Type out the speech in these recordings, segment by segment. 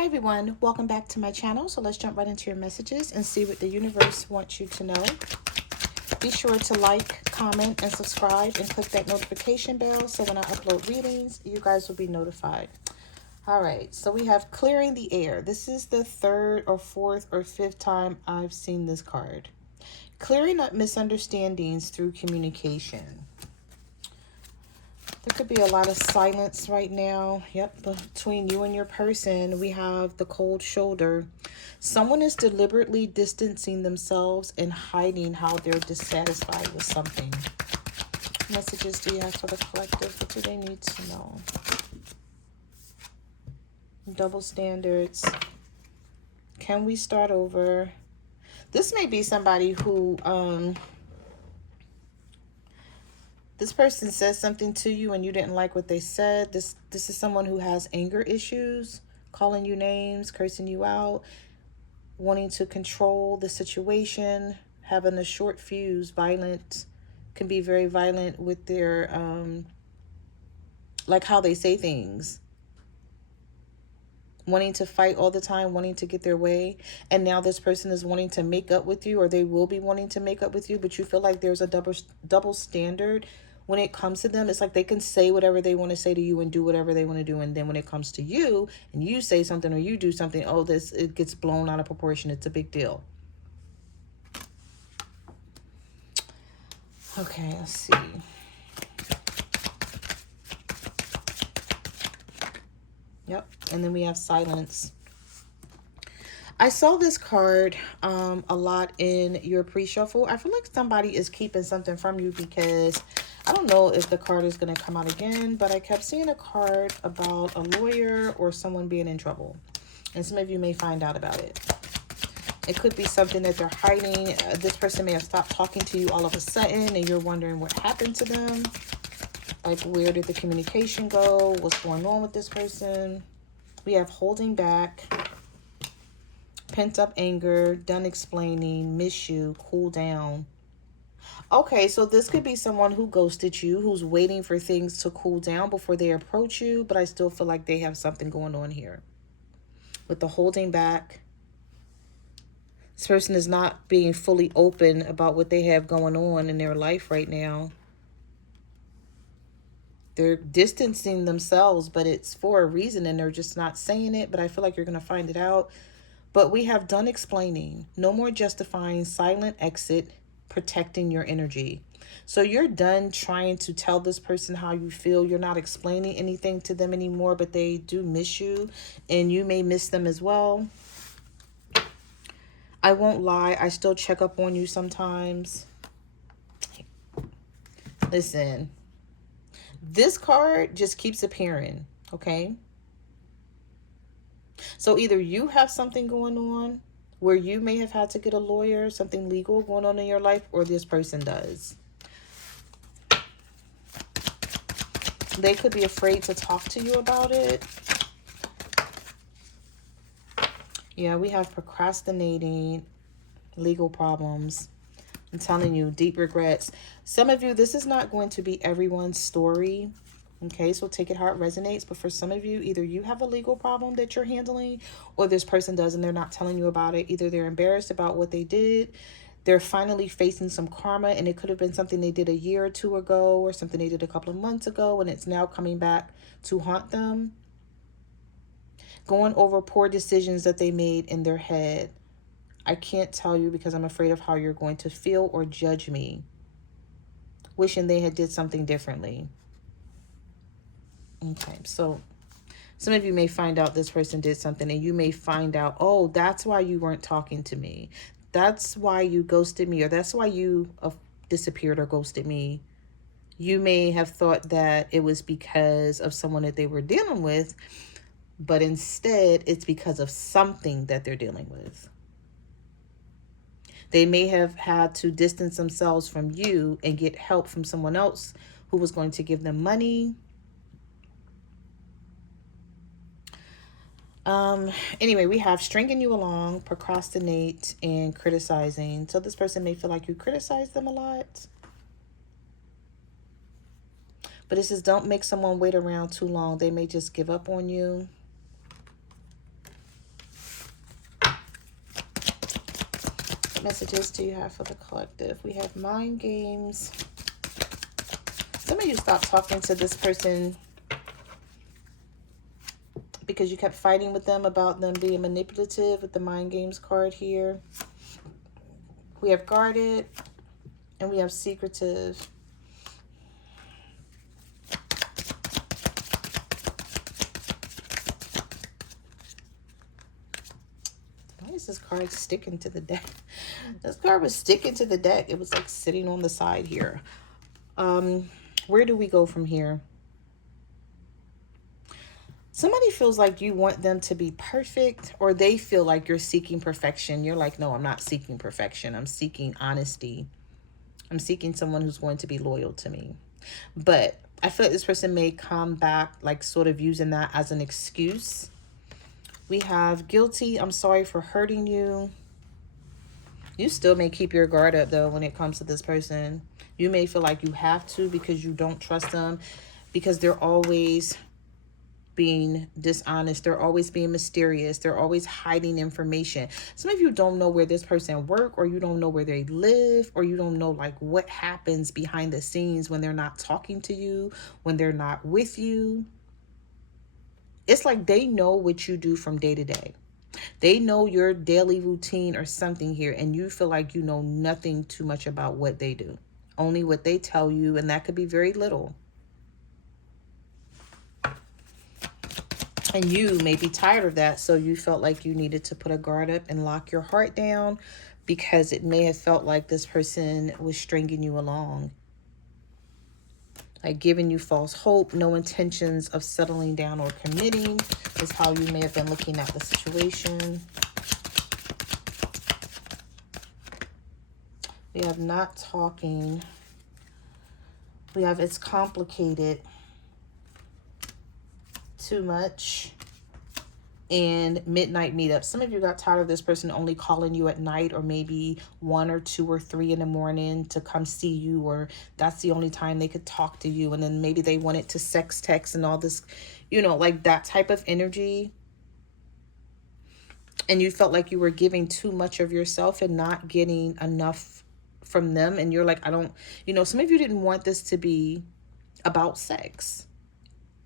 Hi everyone, welcome back to my channel. So let's jump right into your messages and see what the universe wants you to know. Be sure to like, comment, and subscribe and click that notification bell so when I upload readings, you guys will be notified. All right, so we have clearing the air. This is the third or fourth or fifth time I've seen this card. Clearing up misunderstandings through communication. There could be a lot of silence right now. Yep, between you and your person, we have the cold shoulder. Someone is deliberately distancing themselves and hiding how they're dissatisfied with something. What messages do you have for the collective? What do they need to know? Double standards. Can we start over? This may be somebody who, this person says something to you and you didn't like what they said. This is someone who has anger issues, calling you names, cursing you out, wanting to control the situation, having a short fuse, violent, can be very violent with their, like how they say things. Wanting to fight all the time, wanting to get their way. And now this person is wanting to make up with you, or they will be wanting to make up with you, but you feel like there's a double standard. When it comes to them, it's like they can say whatever they want to say to you and do whatever they want to do. And then when it comes to you and you say something or you do something, oh, it gets blown out of proportion. It's a big deal. Okay, let's see. Yep, and then we have silence. I saw this card a lot in your pre-shuffle. I feel like somebody is keeping something from you because I don't know if the card is going to come out again, but I kept seeing a card about a lawyer or someone being in trouble. And some of you may find out about it. It could be something that they're hiding. This person may have stopped talking to you all of a sudden and you're wondering what happened to them. Like, where did the communication go? What's going on with this person? We have holding back, pent up anger, done explaining, miss you, cool down. Okay, so this could be someone who ghosted you, who's waiting for things to cool down before they approach you, but I still feel like they have something going on here. With the holding back, this person is not being fully open about what they have going on in their life right now. They're distancing themselves, but it's for a reason and they're just not saying it, but I feel like you're going to find it out. But we have done explaining. No more justifying, silent exit, protecting your energy. So you're done trying to tell this person how you feel. You're not explaining anything to them anymore, but they do miss you and you may miss them as well. I won't lie. I still check up on you sometimes. Listen, this card just keeps appearing, okay? So either you have something going on where you may have had to get a lawyer, something legal going on in your life, or this person does. They could be afraid to talk to you about it. Yeah, we have procrastinating, legal problems. I'm telling you, deep regrets. Some of you, this is not going to be everyone's story. Okay, so take it how it resonates. But for some of you, either you have a legal problem that you're handling or this person does and they're not telling you about it. Either they're embarrassed about what they did. They're finally facing some karma and it could have been something they did a year or two ago or something they did a couple of months ago and it's now coming back to haunt them. Going over poor decisions that they made in their head. I can't tell you because I'm afraid of how you're going to feel or judge me. Wishing they had did something differently. Okay, so some of you may find out this person did something and you may find out, oh, that's why you weren't talking to me. That's why you ghosted me, or that's why you disappeared or ghosted me. You may have thought that it was because of someone that they were dealing with, but instead it's because of something that they're dealing with. They may have had to distance themselves from you and get help from someone else who was going to give them money. Anyway, we have stringing you along, procrastinate, and criticizing. So this person may feel like you criticize them a lot. But it says don't make someone wait around too long. They may just give up on you. Messages do you have for the collective? We have mind games. Some of you stopped talking to this person because you kept fighting with them about them being manipulative with the mind games card here. We have guarded and we have secretive. Why is this card sticking to the deck? This card was sticking to the deck. It was like sitting on the side here. Where do we go from here? Somebody feels like you want them to be perfect, or they feel like you're seeking perfection. You're like, no, I'm not seeking perfection. I'm seeking honesty. I'm seeking someone who's going to be loyal to me. But I feel like this person may come back like sort of using that as an excuse. We have guilty. I'm sorry for hurting you. You still may keep your guard up though when it comes to this person. You may feel like you have to because you don't trust them, because they're always being dishonest. They're always being mysterious. They're always hiding information. Some of you don't know where this person works, or you don't know where they live, or you don't know like what happens behind the scenes when they're not talking to you, when they're not with you. It's like they know what you do from day to day. They know your daily routine or something here, and you feel like you know nothing too much about what they do. Only what they tell you, and that could be very little. And you may be tired of that, so you felt like you needed to put a guard up and lock your heart down, because it may have felt like this person was stringing you along, like giving you false hope. No intentions of settling down or committing is how you may have been looking at the situation. We have not talking. We have it's complicated, too much, and midnight meetup. Some of you got tired of this person only calling you at night, or maybe 1 or 2 or 3 in the morning to come see you, or that's the only time they could talk to you. And then maybe they wanted to sex text and all this, you know, like that type of energy. And you felt like you were giving too much of yourself and not getting enough from them. And you're like, I don't, you know, some of you didn't want this to be about sex.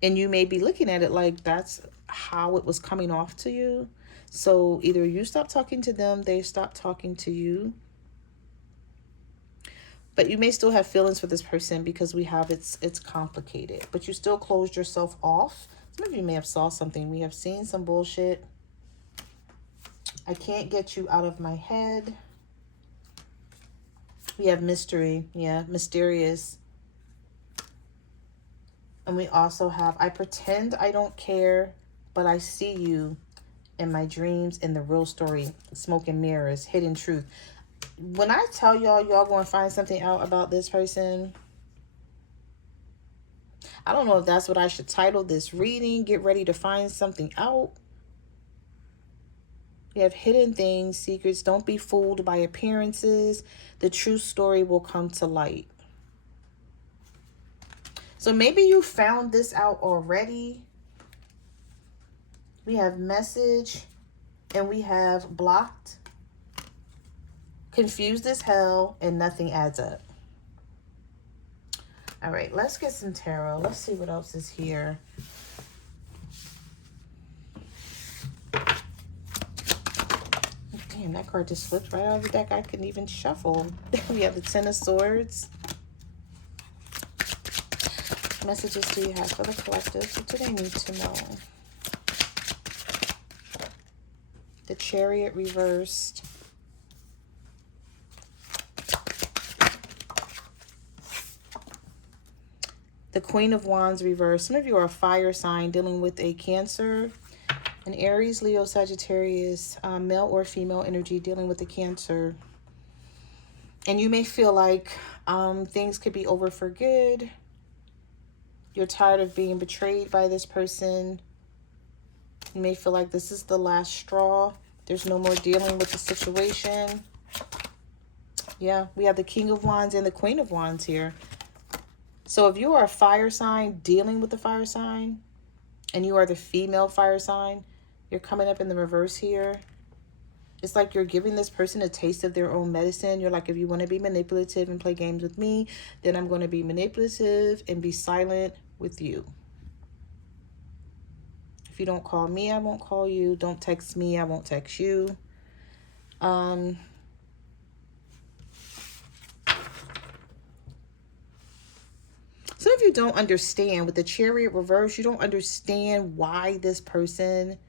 And you may be looking at it like that's how it was coming off to you. So either you stop talking to them, they stop talking to you. But you may still have feelings for this person, because we have it's complicated. But you still closed yourself off. Some of you may have saw something. We have seen some bullshit. I can't get you out of my head. We have mystery. Yeah, mysterious. And we also have, I pretend I don't care, but I see you in my dreams, in the real story, smoke and mirrors, hidden truth. When I tell y'all, y'all going to find something out about this person. I don't know if that's what I should title this reading. Get ready to find something out. We have hidden things, secrets. Don't be fooled by appearances. The true story will come to light. So maybe you found this out already. We have message, and we have blocked, confused as hell, and nothing adds up. All right, let's get some tarot. Let's see what else is here. Damn, that card just slipped right out of the deck. I couldn't even shuffle. We have the Ten of Swords. Messages do you have for the collective? What do they need to know? The Chariot reversed. The Queen of Wands reversed. Some of you are a fire sign dealing with a Cancer, an Aries, Leo, Sagittarius, male or female energy dealing with the Cancer. And you may feel like things could be over for good. You're tired of being betrayed by this person. You may feel like this is the last straw. There's no more dealing with the situation. Yeah, we have the King of Wands and the Queen of Wands here. So if you are a fire sign dealing with the fire sign, and you are the female fire sign, you're coming up in the reverse here. It's like you're giving this person a taste of their own medicine. You're like, if you want to be manipulative and play games with me, then I'm going to be manipulative and be silent with you. If you don't call me, I won't call you. Don't text me, I won't text you. Some of you don't understand with the Chariot reverse. You don't understand why this person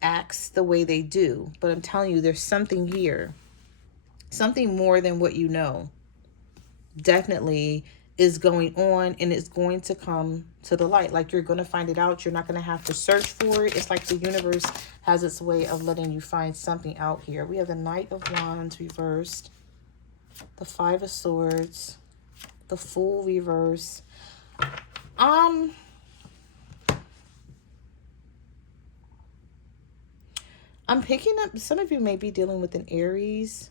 acts the way they do. But I'm telling you, there's something here. Something more than what you know. Definitely is going on, and it's going to come to the light. Like, you're going to find it out. You're not going to have to search for it. It's like the universe has its way of letting you find something out here. We have the Knight of Wands reversed, the Five of Swords, the Fool reverse. I'm picking up, some of you may be dealing with an Aries.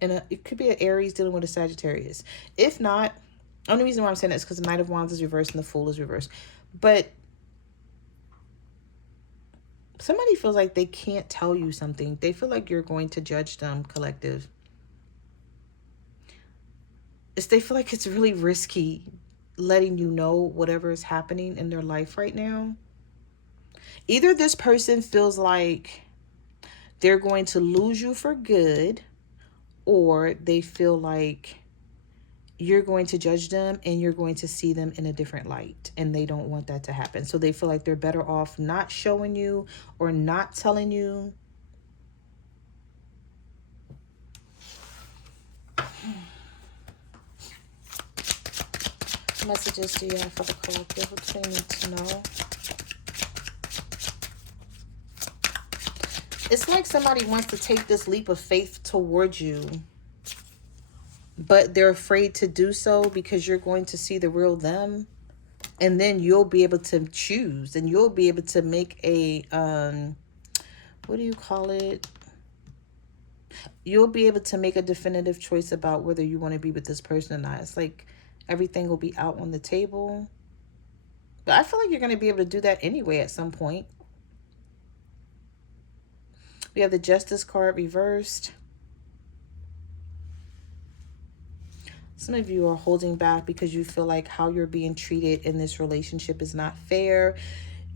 And it could be an Aries dealing with a Sagittarius. If not, only reason why I'm saying that is because the Knight of Wands is reversed and the Fool is reversed. But somebody feels like they can't tell you something. They feel like you're going to judge them, collective. They feel like it's really risky letting you know whatever is happening in their life right now. Either this person feels like they're going to lose you for good, or they feel like you're going to judge them and you're going to see them in a different light, and they don't want that to happen. So they feel like they're better off not showing you or not telling you. Messages do you have for the collective? What do they need to know? It's like somebody wants to take this leap of faith towards you, but they're afraid to do so because you're going to see the real them. And then you'll be able to choose, and you'll be able to make a, what do you call it? You'll be able to make a definitive choice about whether you want to be with this person or not. It's like everything will be out on the table. But I feel like you're going to be able to do that anyway at some point. We have the Justice card reversed. Some of you are holding back because you feel like how you're being treated in this relationship is not fair.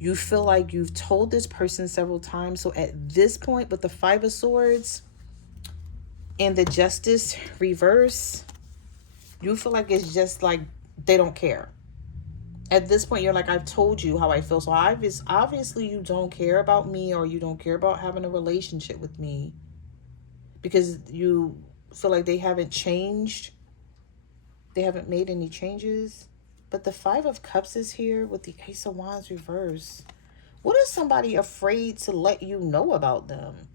You feel like you've told this person several times. So at this point, with the Five of Swords and the Justice reverse, you feel like it's just like they don't care. At this point, you're like, I've told you how I feel. So obviously you don't care about me, or you don't care about having a relationship with me, because you feel like they haven't changed. They haven't made any changes. But the Five of Cups is here with the Ace of Wands reverse. What is somebody afraid to let you know about them?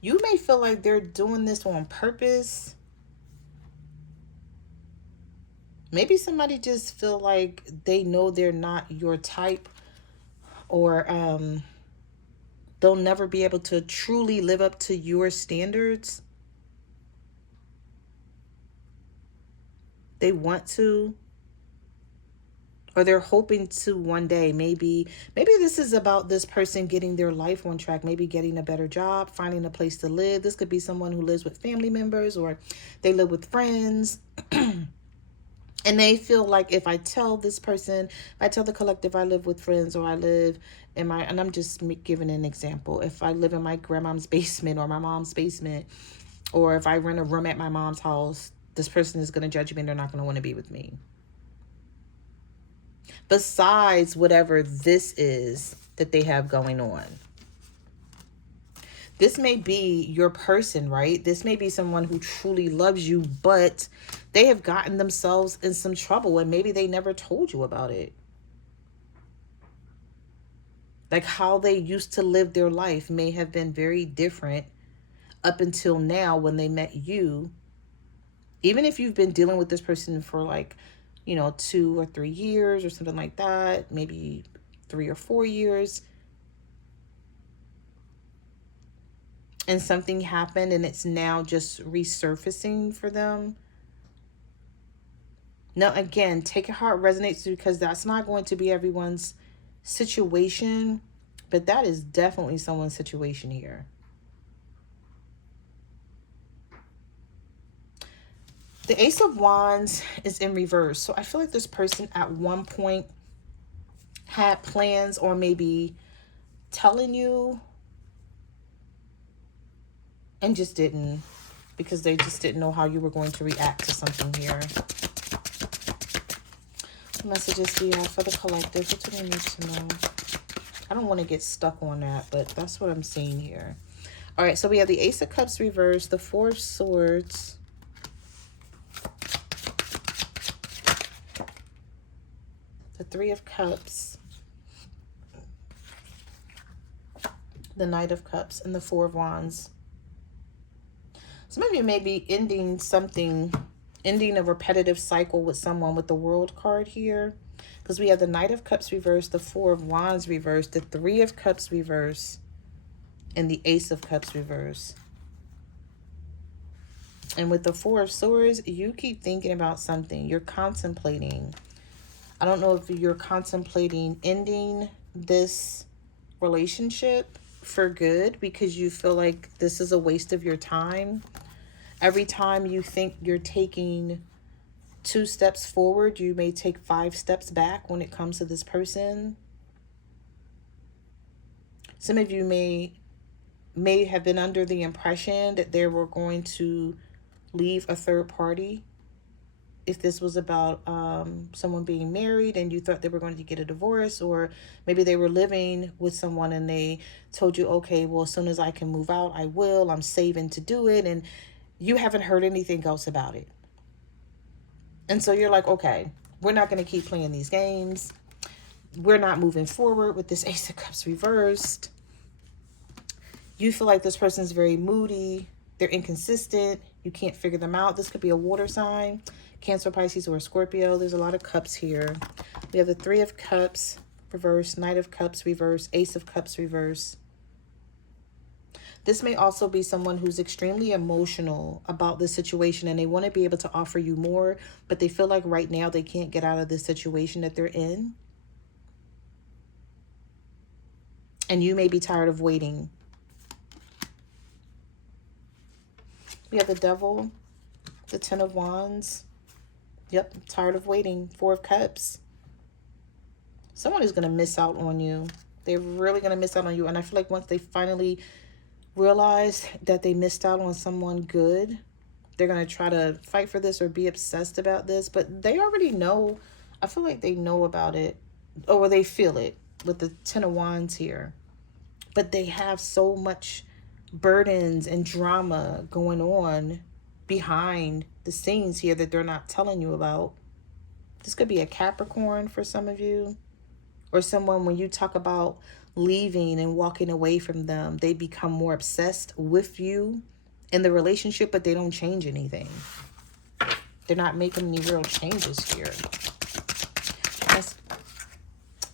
You may feel like they're doing this on purpose. Maybe somebody just feel like they know they're not your type, or they'll never be able to truly live up to your standards. They want to, or they're hoping to one day. Maybe this is about this person getting their life on track, maybe getting a better job, finding a place to live. This could be someone who lives with family members, or they live with friends. And they feel like, if I tell this person, if I tell the collective I live with friends, or I live in my, and I'm just giving an example, if I live in my grandma's basement or my mom's basement, or if I rent a room at my mom's house, this person is going to judge me and they're not going to want to be with me. Besides whatever this is that they have going on. This may be your person, right? This may be someone who truly loves you, but they have gotten themselves in some trouble, and maybe they never told you about it. Like, how they used to live their life may have been very different up until now when they met you. Even if you've been dealing with this person for like, 2 or 3 years or something like that, maybe 3 or 4 years, and something happened and it's now just resurfacing for them. Now, again, take it how it resonates, because that's not going to be everyone's situation, but that is definitely someone's situation here. The Ace of Wands is in reverse. So I feel like this person at one point had plans, or maybe telling you and just didn't, because they just didn't know how you were going to react to something here. What messages do you have for the collective? What do we need to know? I don't want to get stuck on that, but that's what I'm seeing here. All right, so we have the Ace of Cups reversed, the Four of Swords, the Three of Cups, the Knight of Cups, and the Four of Wands. Some of you may be ending something, ending a repetitive cycle with someone with the World card here, because we have the Knight of Cups reversed, the Four of Wands reversed, the Three of Cups reversed, and the Ace of Cups reversed. And with the Four of Swords, you keep thinking about something. You're contemplating. I don't know if you're contemplating ending this relationship for good because you feel like this is a waste of your time. Every time you think you're taking 2 steps forward, you may take 5 steps back when it comes to this person. Some of you may have been under the impression that they were going to leave a third party. If this was about someone being married and you thought they were going to get a divorce, or maybe they were living with someone and they told you, okay, well, as soon as I can move out, I will. I'm saving to do it. And you haven't heard anything else about it. And so you're like, okay, we're not going to keep playing these games. We're not moving forward with this Ace of Cups reversed. You feel like this person's very moody. They're inconsistent. You can't figure them out. This could be a water sign, Cancer, Pisces, or a Scorpio. There's a lot of cups here. We have the Three of Cups reversed, Knight of Cups reversed, Ace of Cups reversed. This may also be someone who's extremely emotional about this situation and they want to be able to offer you more, but they feel like right now they can't get out of this situation that they're in. And you may be tired of waiting. We have the Devil, the Ten of Wands. Yep, tired of waiting. Four of Cups. Someone is going to miss out on you. They're really going to miss out on you. And I feel like once they finally realize that they missed out on someone good, they're going to try to fight for this or be obsessed about this. But they already know. I feel like they know about it, or they feel it with the Ten of Wands here. But they have so much burdens and drama going on behind the scenes here that they're not telling you about. This could be a Capricorn for some of you, or someone when you talk about leaving and walking away from them, they become more obsessed with you in the relationship, but they don't change anything. They're not making any real changes here. That's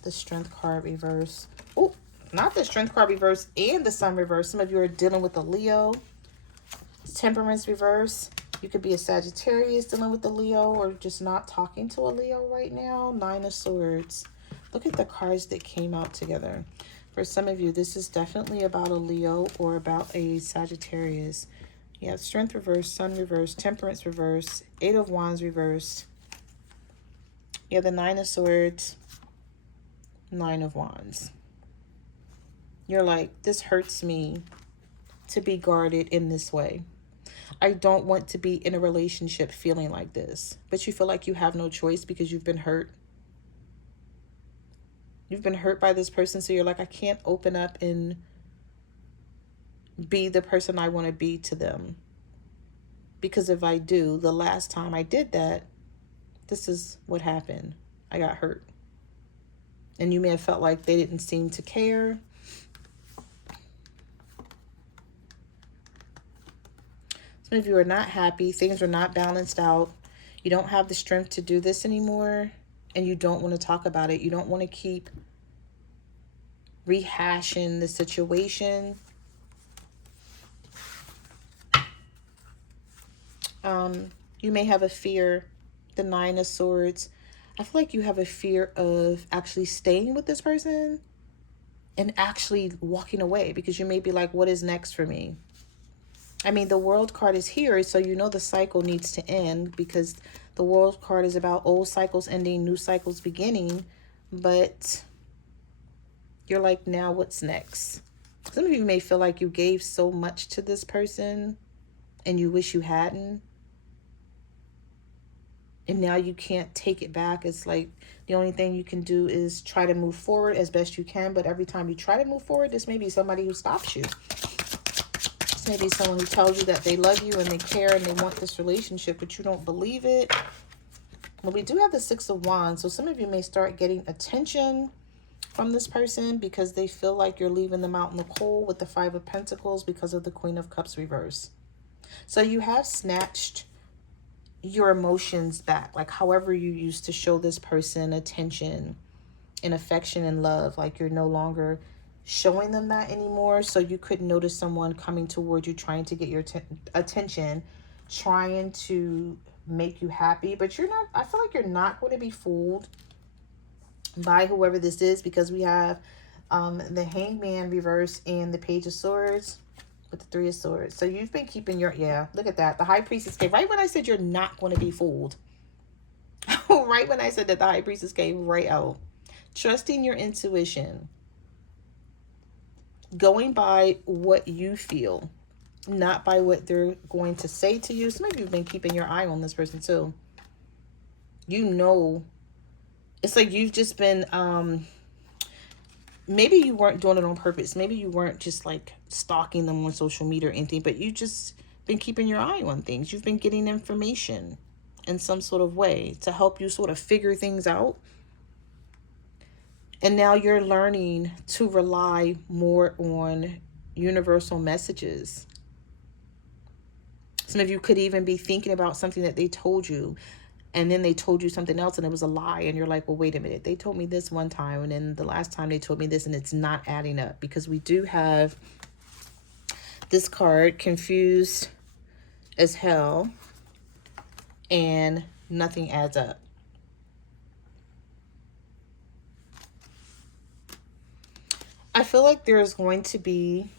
the Strength card reverse. Oh, not the Strength card reverse and the Sun reverse. Some of you are dealing with a Leo. Temperance reverse. You could be a Sagittarius dealing with the Leo, or just not talking to a Leo right now. Nine of Swords. Look at the cards that came out together. For some of you, this is definitely about a Leo or about a Sagittarius. You have Strength reversed, Sun reversed, Temperance reversed, Eight of Wands reversed. You have the Nine of Swords, Nine of Wands. You're like, this hurts me to be guarded in this way. I don't want to be in a relationship feeling like this. But you feel like you have no choice because you've been hurt. You've been hurt by this person, so you're like, I can't open up and be the person I want to be to them. Because if I do, the last time I did that, this is what happened. I got hurt. And you may have felt like they didn't seem to care. Some of you are not happy. Things are not balanced out. You don't have the strength to do this anymore. And you don't want to talk about it. You don't want to keep rehashing the situation. You may have a fear. The Nine of Swords. I feel like you have a fear of actually staying with this person and actually walking away, because you may be like, what is next for me? I mean, the world card is here, so you know the cycle needs to end, because the world card is about old cycles ending, new cycles beginning. But you're like, now what's next? Some of you may feel like you gave so much to this person and you wish you hadn't. And now you can't take it back. It's like the only thing you can do is try to move forward as best you can. But every time you try to move forward, this may be somebody who stops you. This may be someone who tells you that they love you and they care and they want this relationship, but you don't believe it. Well, we do have the Six of Wands. So some of you may start getting attention from this person because they feel like you're leaving them out in the cold with the Five of Pentacles because of the Queen of Cups reverse. So you have snatched your emotions back, like however you used to show this person attention and affection and love, like you're no longer showing them that anymore. So you could notice someone coming toward you, trying to get your attention, trying to make you happy, but you're not, I feel like you're not going to be fooled by whoever this is, because we have the Hangman reverse and the Page of Swords with the Three of Swords. So you've been keeping your, yeah, look at that. The High Priestess came right when I said you're not going to be fooled. Right when I said that, the High Priestess came right out. Trusting your intuition. Going by what you feel, not by what they're going to say to you. Some of you have been keeping your eye on this person too. You know, it's like you've just been, maybe you weren't doing it on purpose. Maybe you weren't just like stalking them on social media or anything, but you just been keeping your eye on things. You've been getting information in some sort of way to help you sort of figure things out. And now you're learning to rely more on universal messages. Some of you could even be thinking about something that they told you, and then they told you something else and it was a lie. And you're like, well, wait a minute. They told me this one time, and then the last time they told me this, and it's not adding up. Because we do have this card, confused as hell, and nothing adds up. I feel like there's going to be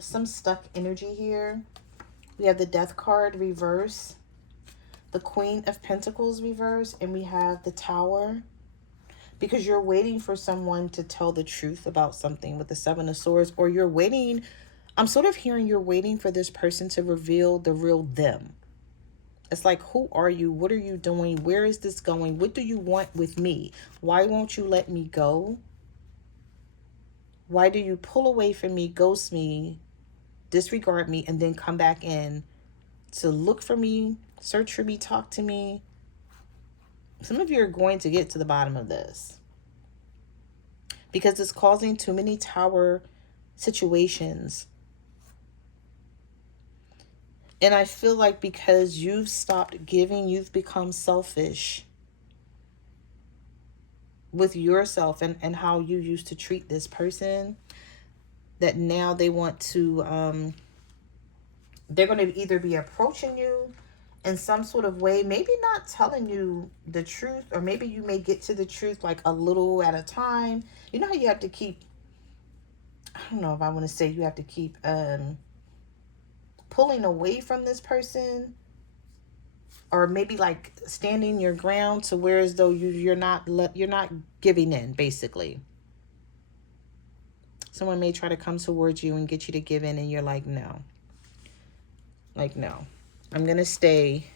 some stuck energy here. We have the Death card reverse, the Queen of Pentacles reverse, and we have the Tower. Because you're waiting for someone to tell the truth about something with the Seven of Swords, or you're waiting, I'm sort of hearing you're waiting for this person to reveal the real them. It's like, who are you? What are you doing? Where is this going? What do you want with me? Why won't you let me go? Why do you pull away from me, ghost me, disregard me, and then come back in to look for me, search for me, talk to me? Some of you are going to get to the bottom of this, because it's causing too many Tower situations. And I feel like because you've stopped giving, you've become selfish with yourself and how you used to treat this person, that now they want to, they're going to either be approaching you in some sort of way, maybe not telling you the truth, or maybe you may get to the truth like a little at a time. You know how you have to keep, I don't know if I want to say you have to keep pulling away from this person, or maybe like standing your ground to where as though you're not giving in, basically. Someone may try to come towards you and get you to give in, and you're like, no. Like, no. I'm going to stay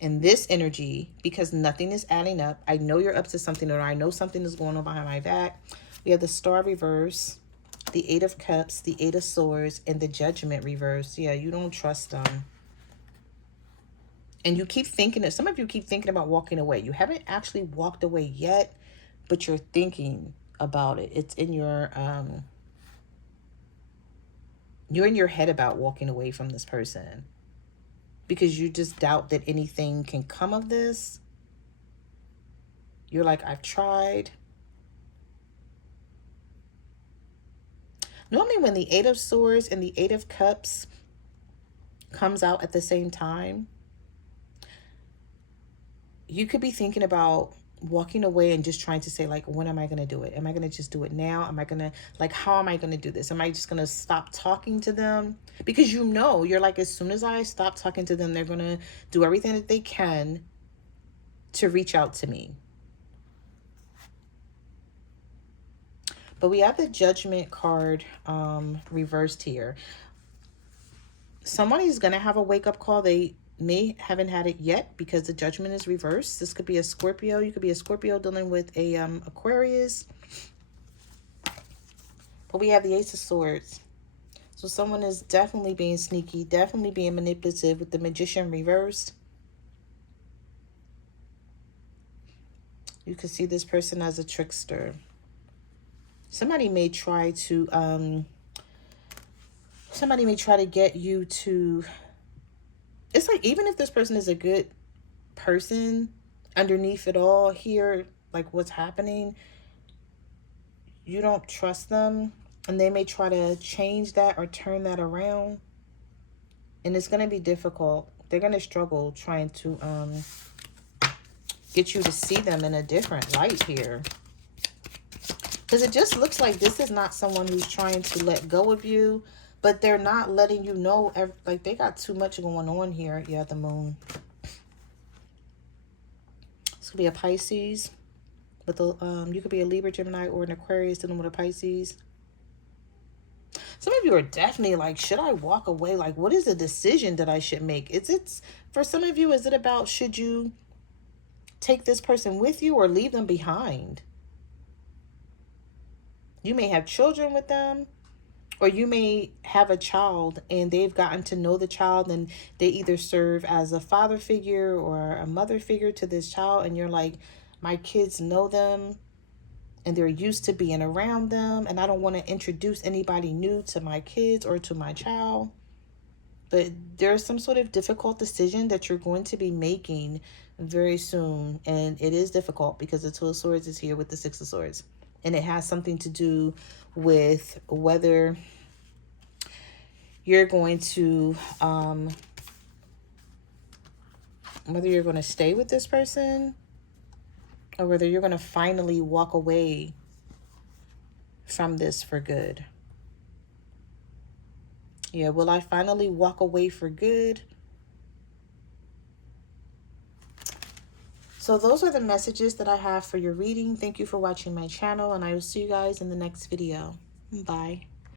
in this energy because nothing is adding up. I know you're up to something, or I know something is going on behind my back. We have the Star reverse, the Eight of Cups, the Eight of Swords, and the Judgment reverse. Yeah, you don't trust them. And you keep thinking that, some of you keep thinking about walking away. You haven't actually walked away yet, but you're thinking about it. It's in your, you're in your head about walking away from this person, because you just doubt that anything can come of this. You're like, I've tried. Normally when the Eight of Swords and the Eight of Cups comes out at the same time, you could be thinking about walking away and just trying to say, like, when am I going to do it? Am I going to just do it now? Am I going to, like, how am I going to do this? Am I just going to stop talking to them? Because you know, you're like, as soon as I stop talking to them, they're going to do everything that they can to reach out to me. But we have the Judgment card reversed here. Somebody's going to have a wake-up call. They may haven't had it yet because the Judgment is reversed. This could be a Scorpio. You could be a Scorpio dealing with a Aquarius. But we have the Ace of Swords. So someone is definitely being sneaky, definitely being manipulative with the Magician reversed. You could see this person as a trickster. Somebody may try to get you to, it's like, even if this person is a good person, underneath it all here, like what's happening, you don't trust them, and they may try to change that or turn that around, and it's going to be difficult. They're going to struggle trying to get you to see them in a different light here, because it just looks like this is not someone who's trying to let go of you, but they're not letting you know, like they got too much going on here. Yeah, the Moon. This could be a Pisces. With a, you could be a Libra, Gemini, or an Aquarius dealing with a Pisces. Some of you are definitely like, should I walk away? Like, what is the decision that I should make? It's for some of you, is it about, should you take this person with you or leave them behind? You may have children with them, or you may have a child and they've gotten to know the child, and they either serve as a father figure or a mother figure to this child, and you're like, my kids know them and they're used to being around them, and I don't want to introduce anybody new to my kids or to my child. But there's some sort of difficult decision that you're going to be making very soon, and it is difficult because the Two of Swords is here with the Six of Swords, and it has something to do with whether you're going to stay with this person, or whether you're going to finally walk away from this for good. Yeah, will I finally walk away for good? So those are the messages that I have for your reading. Thank you for watching my channel, and I will see you guys in the next video. Bye.